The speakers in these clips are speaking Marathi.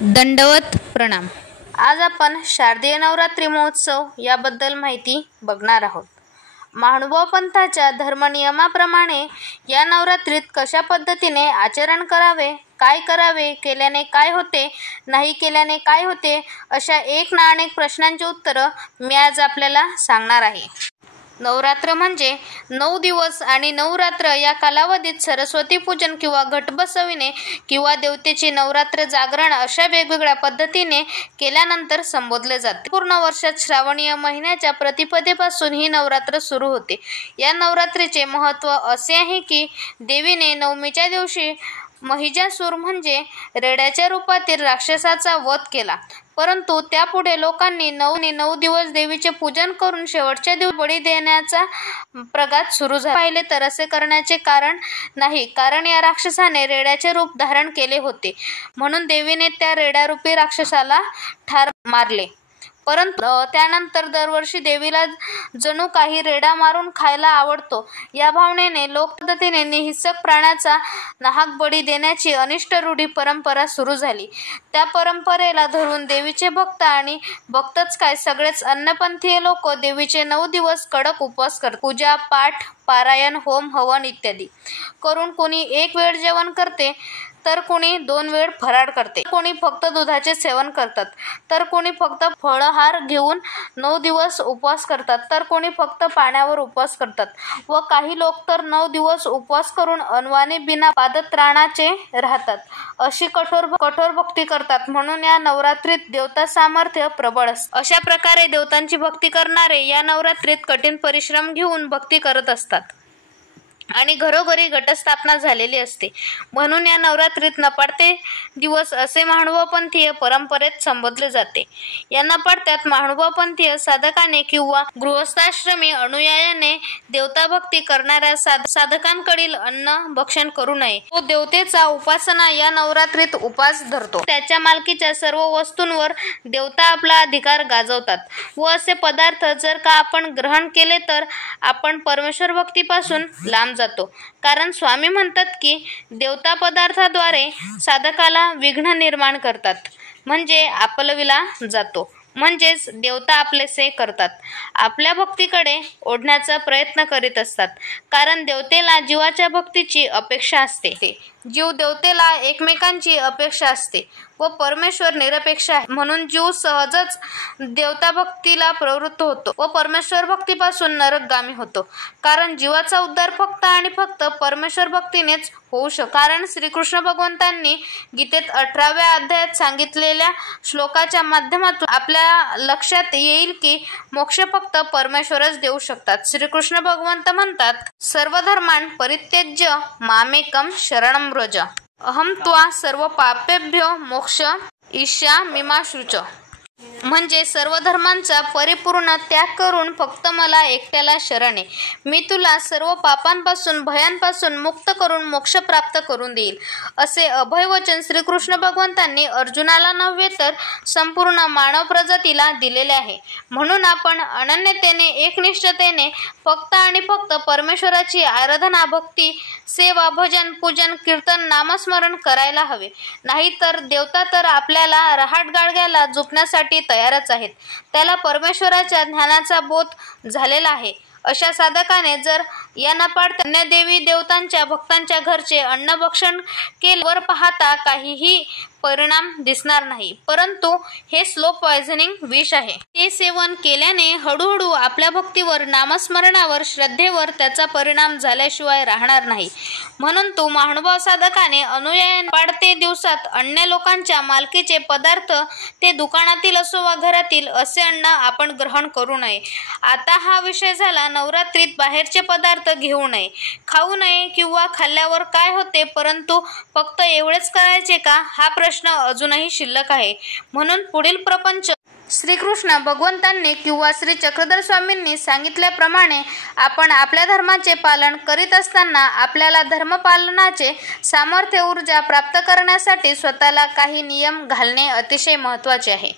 दंडवत प्रणाम। आज आपण शारदीय नवरात्री महोत्सव याबद्दल माहिती बघणार आहोत। महानुभाव पंथाच्या धर्मनियमाप्रमाणे या नवरात्रीत कशा पद्धतीने आचरण करावे, काय करावे, केल्याने काय होते, नाही केल्याने काय होते, अशा एक ना अनेक प्रश्नांची उत्तरं मी आज आपल्याला सांगणार आहे। नवरात्र म्हणजे 9 दिवस आणि 9 रात्र या कालावधीत सरस्वती पूजन किंवा घट बसविणे किंवा देवतेची नवरात्र जागरण अशा वेगवेगळ्या पद्धतीने केल्यानंतर संबोधले जाते। पूर्ण वर्षात श्रावणीय महिन्याच्या प्रतिपदेपासून ही नवरात्र सुरू होते। या नवरात्रीचे महत्त्व असे आहे की देवीने नवमीच्या दिवशी महिषासूर म्हणजे रेड्याच्या रूपातील राक्षसाचा वध केला, परंतु त्यापुढे लोकांनी 9 दिवस देवीचे पूजन करून शेवटच्या दिवशी बळी देण्याचा प्रघात सुरू झाला। पाहिले तर असे करण्याचे कारण नाही, कारण या राक्षसाने रेड्याचे रूप धारण केले होते, म्हणून देवीने त्या रेड्यारूपी राक्षसाला ठार मारले। परंतु त्यानंतर दरवर्षी देवीला जणू काही रेडा मारून खायला आवडतो या भावनेने लोक पद्धतीने निहिंसक प्राण्याचा नाहक बळी देण्याची अनिष्ट रूढी परंपरा सुरू झाली। त्या परंपरेला धरून देवीचे भक्त आणि भक्तच काय सगळेच अन्नपंथीय लोक देवीचे 9 दिवस कडक उपवास करतात। पूजा पाठ, पारायण, होम हवन इत्यादी करून कोणी 1 वेळ जेवण करते, तर कोणी 2 वेळ फराळ करते, कोणी फक्त दुधाचे सेवन करतात, तर कोणी फक्त फळाहार घेऊन 9 दिवस उपवास करतात, तर कोणी फक्त पाण्यावर उपवास करतात व काही लोक तर 9 दिवस उपवास करून अनवाणी बिना पादत्राणाचे राहतात। अशी कठोर भक्ती करतात, म्हणून या नवरात्रीत देवता सामर्थ्य प्रबळ असते। अशा प्रकारे देवतांची भक्ती करणारे या नवरात्रीत कठीण परिश्रम घेऊन भक्ती करत असतात आणि घरोघरी घटस्थापना झालेली असते, म्हणून या नवरात्रीत नपाडते दिवस असे महानुभावपंथीय परंपरेत संबोधले जाते। या नपाडत्यात महानुभावपंथीय साधकाने किंवा गृहस्थाश्रमी अनुयायाने देवता भक्ती करणाऱ्या साधकांकडील अन्न भक्षण करू नये। तो देवतेचा उपासना या नवरात्रीत उपास धरतो। त्याच्या मालकीच्या सर्व वस्तूंवर देवता आपला अधिकार गाजवतात व असे पदार्थ जर का आपण ग्रहण केले तर आपण परमेश्वर भक्तीपासून लांब जातो, कारण स्वामी म्हणतात की देवता पदार्थाद्वारे साधकाला विघ्न निर्माण करतात, म्हणजे आपलविला जातो, म्हणजेच देवता आपलेसे करतात, आपल्या भक्तीकडे ओढण्याचा प्रयत्न करीत असतात, कारण देवतेला जीवाच्या भक्तीची अपेक्षा असते। जीव देवतेला एकमेकांची अपेक्षा असते व परमेश्वर निरपेक्ष आहे, म्हणून जीव सहजच देवता भक्तीला प्रवृत्त होतो व परमेश्वर भक्तीपासून नरकगामी होतो, कारण जीवाचा उद्धार फक्त आणि फक्त परमेश्वर भक्तीनेच होऊ शकतो। कारण श्रीकृष्ण भगवंतांनी गीतेत 18व्या अध्यायात सांगितलेल्या श्लोकाच्या माध्यमातून आपल्या लक्षात येईल की मोक्ष फक्त परमेश्वरच देऊ शकतात। श्रीकृष्ण भगवंत म्हणतात, सर्व धर्मान् परित्यज्य मामेकं शरणं व्रज अहं त्वा सर्व पापेभ्यो मोक्ष इष्यामिमाशुच। म्हणजे सर्व धर्मांचा परिपूर्ण त्याग करून फक्त मला एकट्याला शरण आहे, मी तुला सर्व पापांपासून भयांपासून मुक्त करून मोक्ष प्राप्त करून देईल, असे अभय वचन श्रीकृष्ण भगवंतांनी अर्जुनाला नव्हे तर संपूर्ण मानव प्रजातीला दिलेले आहे। म्हणून आपण अनन्यतेने एकनिष्ठतेने फक्त आणि फक्त परमेश्वराची आराधना, भक्ती, सेवा, भजन, पूजन, कीर्तन, नामस्मरण करायला हवे, नाहीतर देवता तर आपल्याला रहाट गाडग्याला झोपण्यासाठी तयारच आहेत, त्याला परमेश्वराच्या ज्ञानाचा बोध झालेला आहे। अशा साधकाने जर या नपाडत्या देवी देवतांच्या भक्तांच्या घरचे अन्न भक्षण केले वर पाहता काहीही परिणाम दिसणार नाही, परंतु हे स्लो पॉयझनिंग विष आहे। ते सेवन केल्याने हळूहळू आपल्या भक्तीवर, नामस्मरणावर, श्रद्धेवर त्याचा परिणाम झाल्याशिवाय राहणार नाही। म्हणून तो महानुभाव साधकाने अनुयायांना पाडते दिवसात अन्य लोकांच्या मालकीचे पदार्थ, ते दुकानातील असो वा घरातील, असे अन्न आपण ग्रहण करू नये। आता हा विषय झाला नवरात्रीत बाहेरचे पदार्थ घेऊ नये, खाऊ नये किंवा खाल्ल्यावर काय होते, परंतु फक्त एवढेच करायचे का, हा प्रश्न अजूनही शिल्लक आहे। म्हणून पुढील प्रपंच श्रीकृष्ण भगवंतांनी किंवा श्री चक्रधर स्वामींनी सांगितल्याप्रमाणे आपण आपल्या धर्माचे पालन करीत असताना आपल्याला धर्मपालनाचे सामर्थ्य, ऊर्जा प्राप्त करण्यासाठी स्वतःला काही नियम घालणे अतिशय महत्त्वाचे आहे।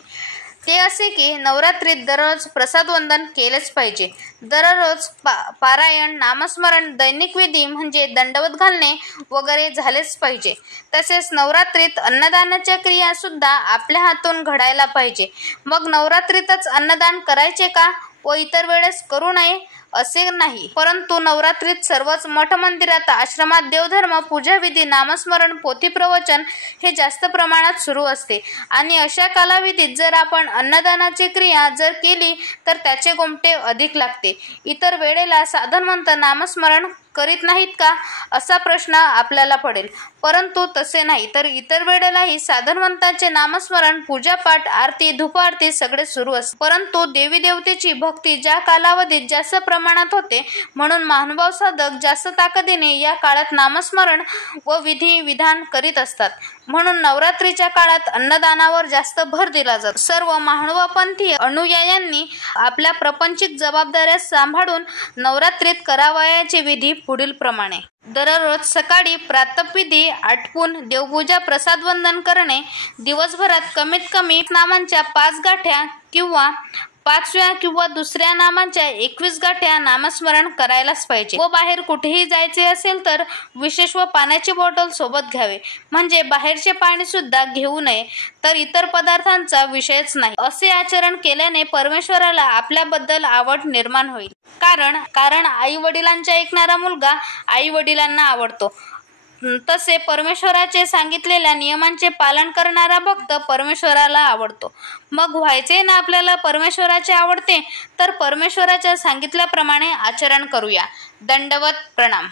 ते असे की नवरात्रीत दररोज प्रसाद वंदन केलेच पाहिजे. दररोज पारायण, नामस्मरण, दैनिक विधी म्हणजे दंडवत घालणे वगैरे झालेच पाहिजे. तसेच नवरात्रीत अन्नदानाच्या क्रिया सुद्धा आपल्या हातून घडायला पाहिजे. मग नवरात्रीतच अन्नदान करायचे का व इतर वेळेस करू नये असे नाही, परंतु नवरात्रीत सर्वच मठ मंदिरात, आश्रमात देवधर्म, पूजाविधी, नामस्मरण, पोथी प्रवचन हे जास्त प्रमाणात सुरू असते आणि अशा कालावधीत जर आपण अन्नदानाची क्रिया जर केली तर त्याचे गोमटे अधिक लागते. इतर वेळेला साधनवंत नामस्मरण करीत नाहीत का असा प्रश्न आपल्याला पडेल, परंतु तसे नाही, तर इतर वेळेलाही साधनवंतांचे नामस्मरण, पूजापाठ, आरती, धूपारती सगळे सुरू असते. परंतु देवी देवतेची भक्ती ज्या कालावधीत जास्त प्रमाणात होते म्हणून महानुभाव साधक जास्त ताकदीने या काळात नामस्मरण व विधी विधान करीत असतात. म्हणून नवरात्रीच्या काळात अन्नदानावर जास्त भर दिला जातो. सर्व महानुभावपंथी अनुयायांनी आपल्या प्रापंचिक जबाबदाऱ्या सांभाळून नवरात्रीत करावयाचे विधी पुढील प्रमाणे. दररोज सकाळी प्रातःविधी आटपून देवपूजा, प्रसाद वंदन करणे. दिवसभरात कमीत कमी नामांच्या 5 गाठ्या किंवा 5व्या किंवा दुसऱ्या नामांच्या 21 गाठ्या नामस्मरण करायलाच पाहिजे. व बाहेर कुठेही जायचे असेल तर विशेष व पाण्याची बॉटल सोबत घ्यावे, म्हणजे बाहेरचे पाणी सुद्धा घेऊ नये, तर इतर पदार्थांचा विषयच नाही. असे आचरण केल्याने परमेश्वराला आपल्याबद्दल आवड निर्माण होईल. कारण आई वडिलांचा ऐकणारा मुलगा आई वडिलांना आवडतो, तसे परमेश्वराचे सांगितलेल्या नियमांचे पालन करणारा भक्त परमेश्वराला आवडतो. मग व्हायचे ना आपल्याला परमेश्वराचे आवडते, तर परमेश्वराच्या सांगितल्याप्रमाणे आचरण करूया. दंडवत प्रणाम.